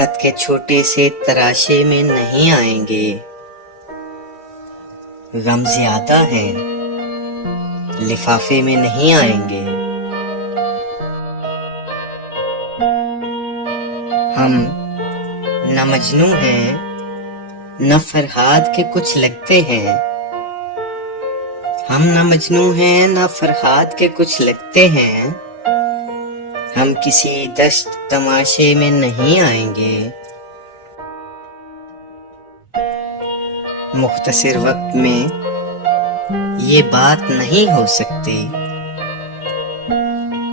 खत के छोटे से तराशे में नहीं आएंगे। गम ज्यादा है, लिफाफे में नहीं आएंगे। हम न मजनू हैं, न फरहाद के कुछ लगते हैं। हम न मजनू हैं, न फरहाद के कुछ लगते हैं। हम किसी दस्त तमाशे में नहीं आएंगे। मुख्तसर वक्त में ये बात नहीं हो सकती।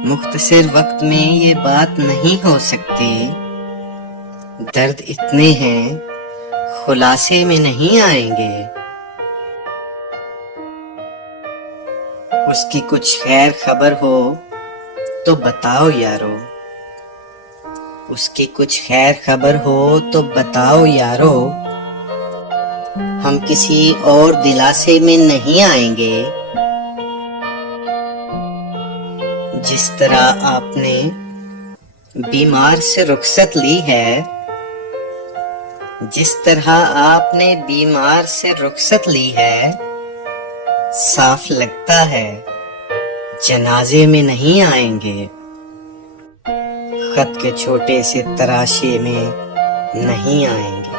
मुख्तसर वक्त में ये बात नहीं हो सकती। दर्द इतने हैं, खुलासे में नहीं आएंगे। उसकी कुछ खैर खबर हो तो बताओ यारो। उसकी कुछ खैर खबर हो तो बताओ यारो। हम किसी और दिलासे में नहीं आएंगे। जिस तरह आपने बीमार से रुखसत ली है, जिस तरह आपने बीमार से रुखसत ली है, साफ लगता है जनाजे में नहीं आएंगे। खत के छोटे से तराशे में नहीं आएंगे।